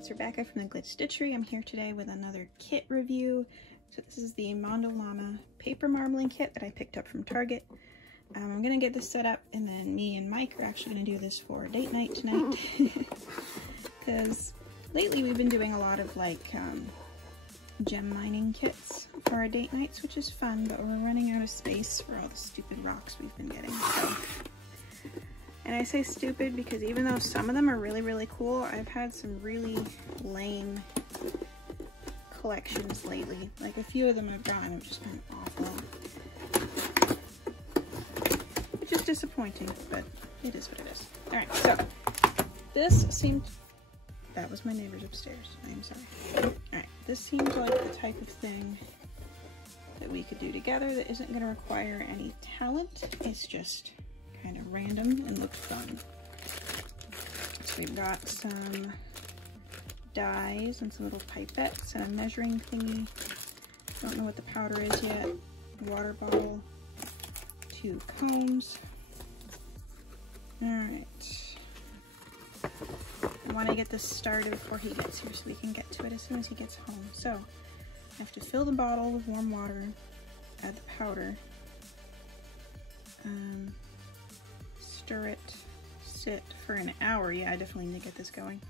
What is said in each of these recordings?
It's Rebecca from the Glitch Stitchery. I'm here today with another kit review. So this is the Mondo Llama paper marbling kit that I picked up from Target. I'm gonna get this set up, and then me and Mike are actually gonna do this for date night tonight. Because lately we've been doing a lot of like gem mining kits for our date nights, which is fun, but we're running out of space for all the stupid rocks we've been getting. So. And I say stupid because even though some of them are really, really cool, I've had some really lame collections lately. Like a few of them I've gotten have just been awful. Which is disappointing, but it is what it is. Alright, so this seemed... That was my neighbors upstairs. I am sorry. Alright, this seems like the type of thing that we could do together that isn't going to require any talent. It's just kind of random and looks fun. So we've got some dies and some little pipettes and a measuring thingy. Don't know what the powder is yet. Water bottle, 2 combs. Alright. I want to get this started before he gets here so we can get to it as soon as he gets home. So I have to fill the bottle with warm water, add the powder, stir it, sit for an hour. Yeah, I definitely need to get this going.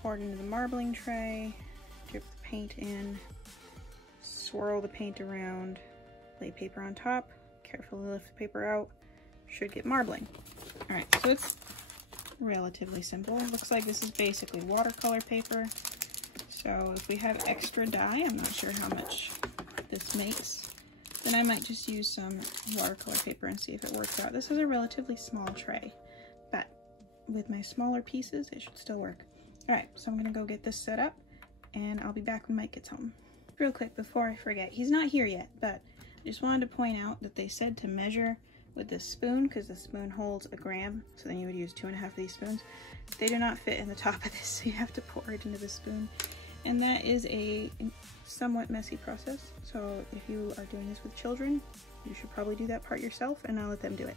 Pour it into the marbling tray, drip the paint in, swirl the paint around, lay paper on top, carefully lift the paper out, should get marbling. Alright, so it's relatively simple. It looks like this is basically watercolor paper. So if we have extra dye, I'm not sure how much this makes, then I might just use some watercolor paper and see if it works out. This is a relatively small tray, but with my smaller pieces, it should still work. All right, so I'm gonna go get this set up, and I'll be back when Mike gets home. Real quick, before I forget, he's not here yet, but I just wanted to point out that they said to measure with this spoon, because the spoon holds a gram, so then you would use 2.5 of these spoons. They do not fit in the top of this, so you have to pour it into the spoon. And that is a somewhat messy process, so if you are doing this with children, you should probably do that part yourself and not let them do it.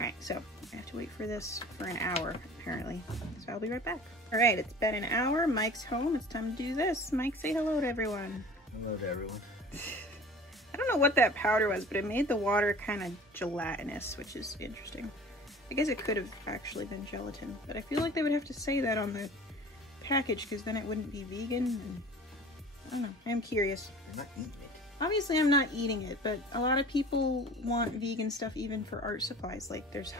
Alright, so I have to wait for this for an hour, apparently, so I'll be right back. Alright, it's been an hour, Mike's home, it's time to do this. Mike, say hello to everyone. Hello to everyone. I don't know what that powder was, but it made the water kind of gelatinous, which is interesting. I guess it could have actually been gelatin, but I feel like they would have to say that on the package because then it wouldn't be vegan, and I don't know, I'm curious. You're not eating it. Obviously I'm not eating it, but a lot of people want vegan stuff even for art supplies. Like there's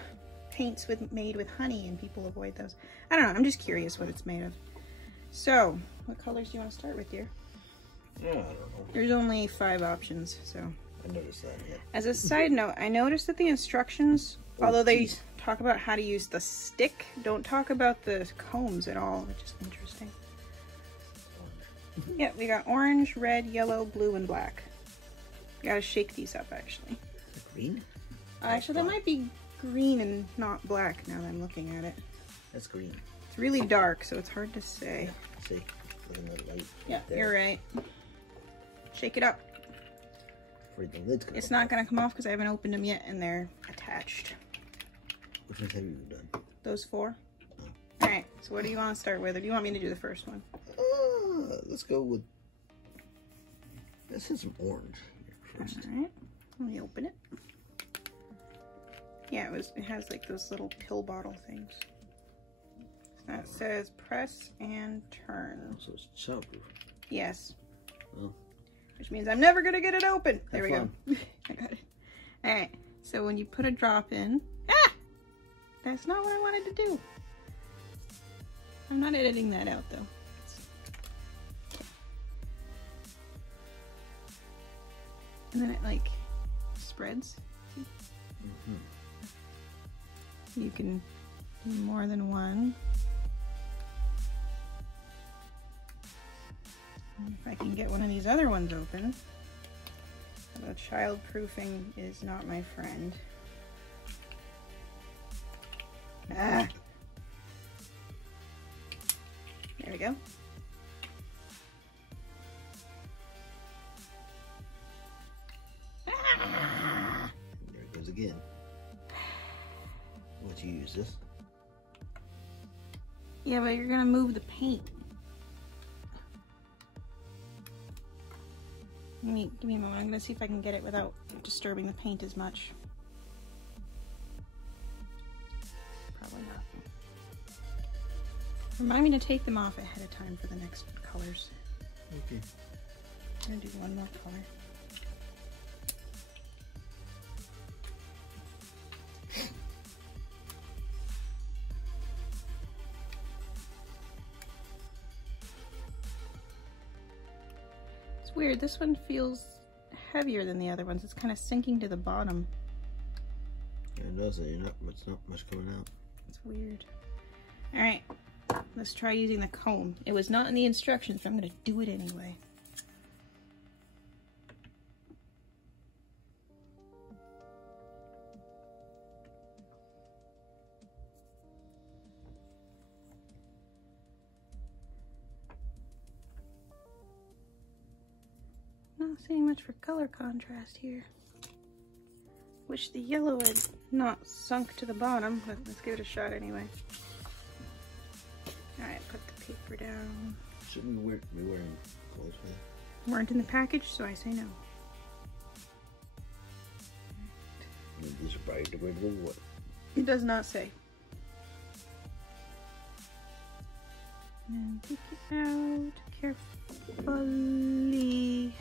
paints made with honey and people avoid those. I don't know, I'm just curious what it's made of. So, what colors do you want to start with, dear? Yeah, I don't know. There's only 5 options, so. I noticed that, yeah. As a side note, I noticed that the instructions, although they talk about how to use the stick, don't talk about the combs at all, which is interesting. Yeah, we got orange, red, yellow, blue, and black. Gotta shake these up, actually. The green? Actually, that might be green and not black now that I'm looking at it. That's green. It's really dark, so it's hard to say. Yeah, see? Look at the light. Yeah, there. you're right. Shake it up. Afraid the lid's gonna It's not gonna come off because I haven't opened them yet and they're attached. Which ones have you done? Those 4. Alright, so what do you want to start with, or do you want me to do the first one? Let's go with... This is some orange here first. Alright, let me open it. Yeah, it has like those little pill bottle things. That says press and turn. So it's childproof. Yes. Well, which means I'm never gonna get it open. There we fun. go. I got it. Alright, so when you put a drop in... Ah! That's not what I wanted to do. I'm not editing that out though. And then it like spreads. You can do more than one. And if I can get one of these other ones open. Although childproofing is not my friend. Ah! There we go. Ah! There it goes again. What you use this? Yeah, but you're gonna move the paint. Give me a moment. I'm gonna see if I can get it without disturbing the paint as much. Probably not. Remind me to take them off ahead of time for the next colors. Okay. I'm gonna do one more color. It's weird, this one feels heavier than the other ones. It's kind of sinking to the bottom. Yeah, it does. It's not much coming out. It's weird. All right, let's try using the comb. It was not in the instructions, but I'm gonna do it anyway. Not seeing much for color contrast here. Wish the yellow had not sunk to the bottom, but let's give it a shot anyway. Alright, put the paper down. Shouldn't we be wearing clothes for that? Weren't in the package, so I say no. These are biodegradable. What? It does not say. And take it out carefully.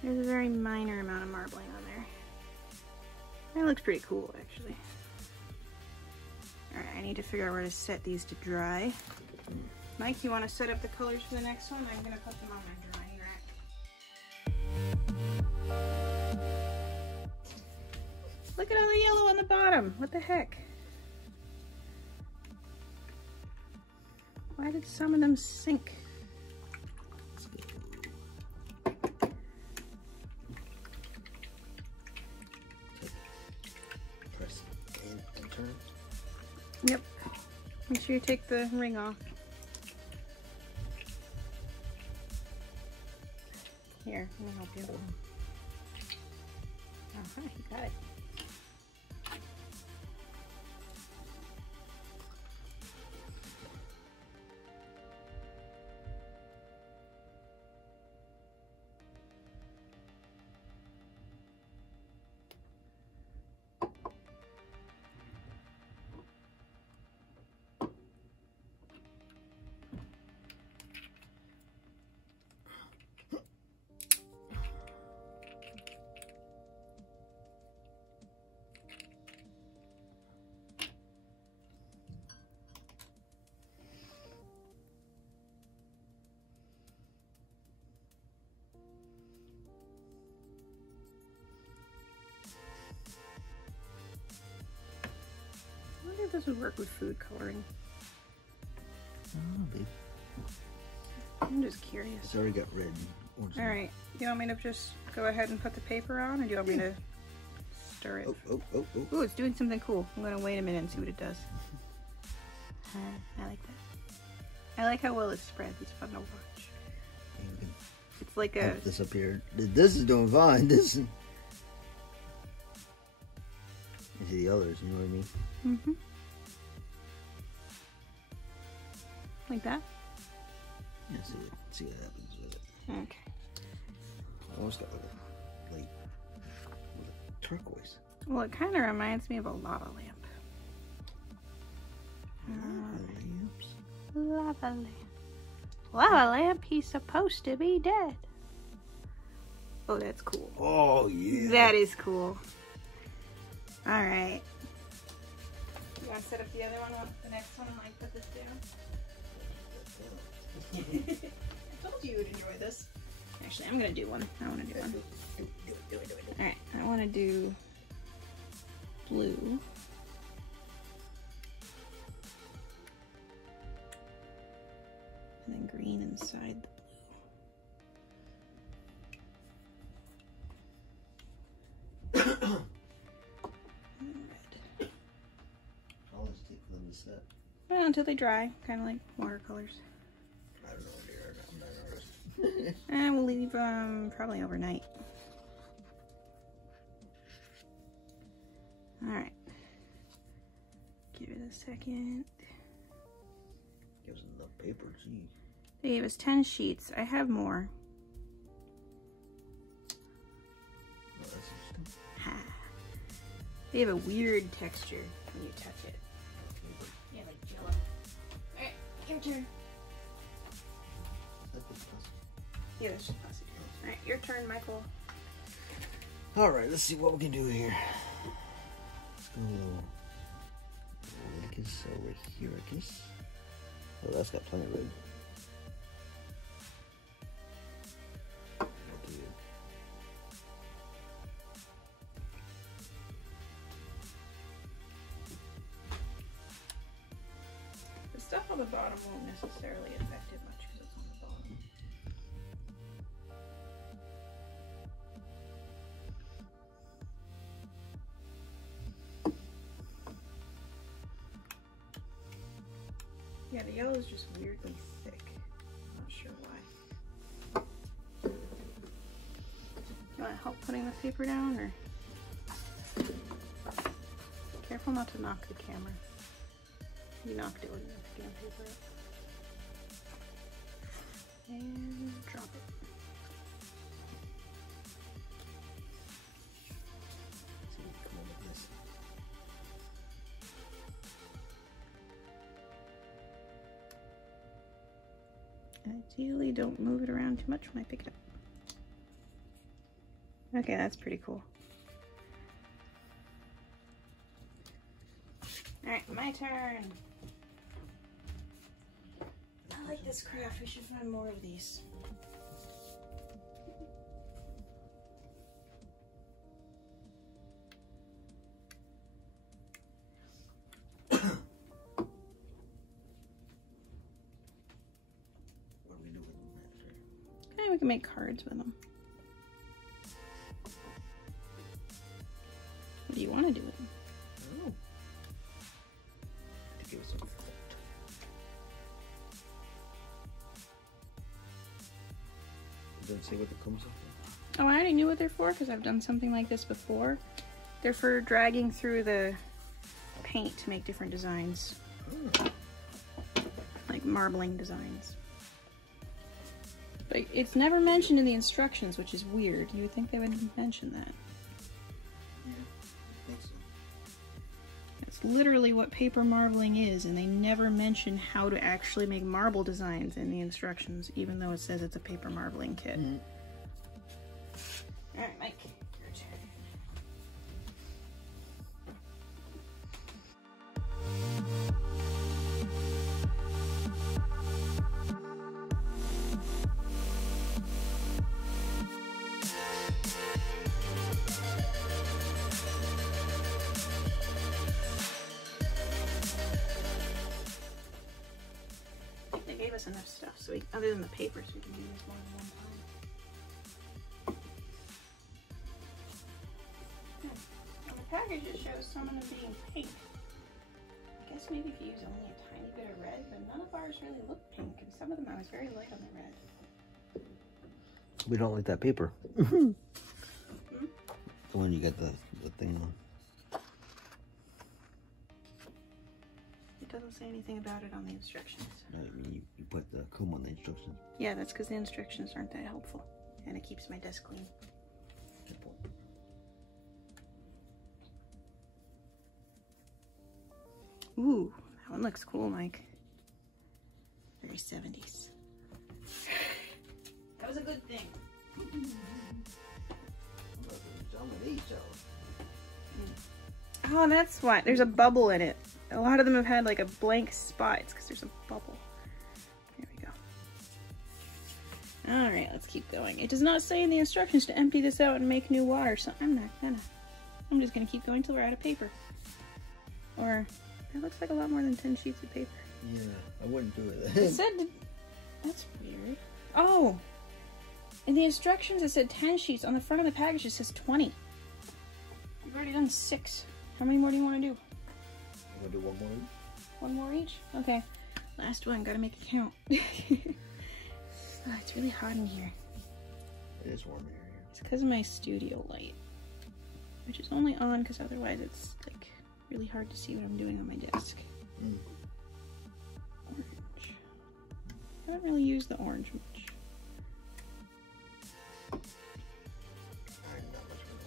There's a very minor amount of marbling on there. That looks pretty cool, actually. Alright, I need to figure out where to set these to dry. Mike, you want to set up the colors for the next one? I'm going to put them on my drying rack. Look at all the yellow on the bottom. What the heck? Why did some of them sink? Press and turn. Yep. Make sure you take the ring off. Here, let me help you. Uh-huh, you got it. I wonder if this would work with food coloring. Oh, babe. I'm just curious. It's already got red and orange. Alright, you want me to just go ahead and put the paper on, or do you want me to stir it? Oh. Ooh, it's doing something cool. I'm gonna wait a minute and see what it does. I like that. I like how well it spreads. It's fun to watch. It's like a... Put this up here. This is doing fine. This is... You see the others, you know what I mean? Mm-hmm. Like that? Yeah, see what happens with it. Okay. Almost got like a turquoise. Well, it kind of reminds me of a lava lamp. Lava lamp. Lava lamp, he's supposed to be dead. Oh, that's cool. Oh, yeah. That is cool. Alright. You want to set up the other one, the next one, and like put this down? I told you you would enjoy this. Actually, I'm going to do one. I want to do one. Do it. Alright, I want to do blue. And then green inside the blue. And red. How long does it take for them to set? Well, until they dry, kind of like watercolors. I don't know, dear. I'm not an artist. And we'll leave probably overnight. Alright. Give it a second. Gives them enough paper, gee. They gave us 10 sheets. I have more. They have a weird texture when you touch it. Yeah, like jello. Alright, your turn. Yeah, that's just plastic. Alright, your turn, Michael. Alright, let's see what we can do here. Let's go a little Lucas over here, I guess. Oh, that's got plenty of red. The stuff on the bottom won't necessarily affect it much because it's on the bottom. Yeah, the yellow is just weirdly thick. I'm not sure why. You want to help putting the paper down, or? Careful not to knock the camera. You knocked it when you were picking the paper up. And drop it. See if we can come up with this. Ideally, don't move it around too much when I pick it up. Okay, that's pretty cool. Alright, my turn. I like this craft. We should find more of these. What do we do with them after? Okay, we can make cards with them. What do you want to do with them? Oh. To give it some thought. Doesn't say what it comes up with. Oh, I already knew what they're for because I've done something like this before. They're for dragging through the paint to make different designs. Oh. Like marbling designs. But it's never mentioned in the instructions, which is weird. You would think they would mention that. Yeah, I think so. It's literally what paper marbling is, and they never mention how to actually make marble designs in the instructions, even though it says it's a paper marbling kit. Mm-hmm. Alright, Mike, your turn. They gave us enough stuff, so we, other than the papers, we can use more than one time. On the package it shows some of them being pink. I guess maybe if you use only a tiny bit of red, but none of ours really look pink, and some of them I was very light on the red. We don't like that paper. Hmm? The one you got the thing on. It doesn't say anything about it on the instructions. No, I mean, you put the comb on the instructions. Yeah, that's because the instructions aren't that helpful, and it keeps my desk clean. Good point. Ooh, that one looks cool, Mike. Very 70s. That was a good thing. Oh, that's why. There's a bubble in it. A lot of them have had like a blank spot. It's because there's a bubble. There we go. Alright, let's keep going. It does not say in the instructions to empty this out and make new water, so I'm not gonna. I'm just gonna keep going till we're out of paper. Or, that looks like a lot more than 10 sheets of paper. Yeah, I wouldn't do it. It said, that's weird. Oh! In the instructions it said 10 sheets. On the front of the package it says 20. You've already done 6. How many more do you want to do? You want to do one more each? One more each? Okay. Last one, gotta make it count. Oh, it's really hot in here. It is warm in here. It's because of my studio light. Which is only on because otherwise it's like really hard to see what I'm doing on my desk. Mm. Orange. I haven't really used the orange much. I'm not much of an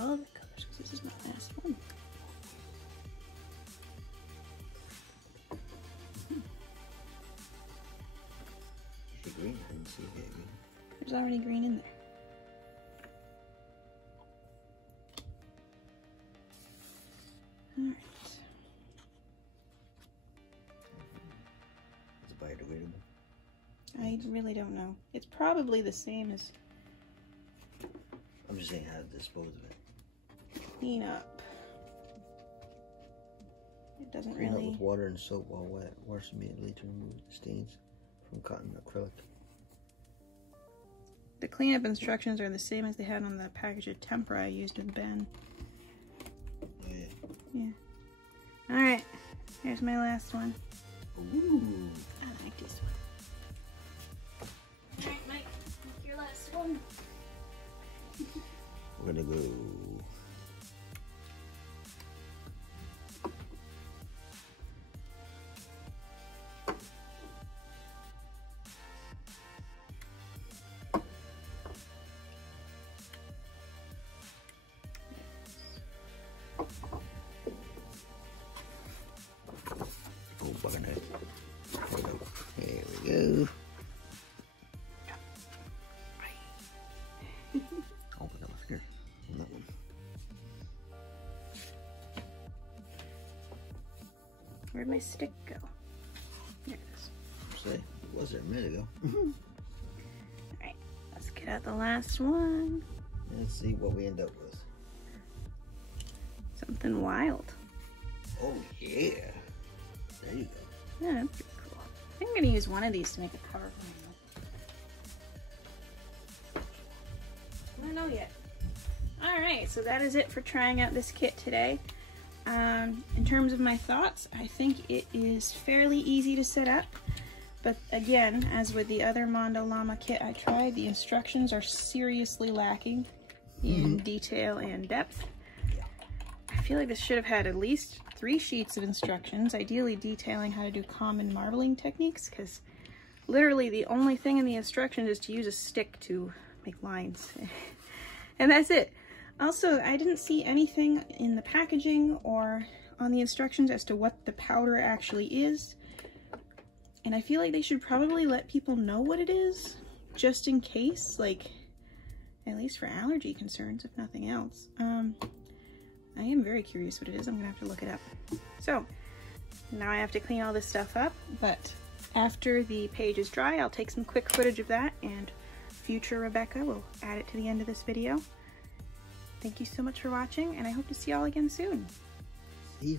all the colors because this is my last one. Green, I didn't see that green. There's already green in there. Alright. Is it biodegradable? I really don't know. It's probably the same as I'm just saying how to dispose of it. clean up. It doesn't Clean up really. with water and soap while wet. Wash immediately to remove stains from cotton acrylic. The cleanup instructions are the same as they had on the package of tempera I used with Ben. Oh yeah. Yeah. Alright, here's my last one. Ooh. I like this one. Alright, Mike, make your last one. We're gonna go. Oh, bugging it. There we go. Oh, I got my finger on that one. Where'd my stick go? There it is. Say, it was there a minute ago. Alright, let's get out the last one. Let's see what we end up with. Something wild. Oh yeah. There you go. Yeah, that's pretty cool. I think I'm gonna use one of these to make a cover for myself. I don't know yet. Alright, so that is it for trying out this kit today. In terms of my thoughts, I think it is fairly easy to set up. But again, as with the other Mondo Llama kit I tried, the instructions are seriously lacking in detail and depth. I feel like this should have had at least 3 sheets of instructions, ideally detailing how to do common marbling techniques, because literally the only thing in the instructions is to use a stick to make lines. And that's it. Also, I didn't see anything in the packaging or on the instructions as to what the powder actually is. And I feel like they should probably let people know what it is, just in case, like, at least for allergy concerns, if nothing else. I am very curious what it is. I'm gonna have to look it up. So, now I have to clean all this stuff up, but after the page is dry, I'll take some quick footage of that, and future Rebecca will add it to the end of this video. Thank you so much for watching, and I hope to see y'all again soon. See ya.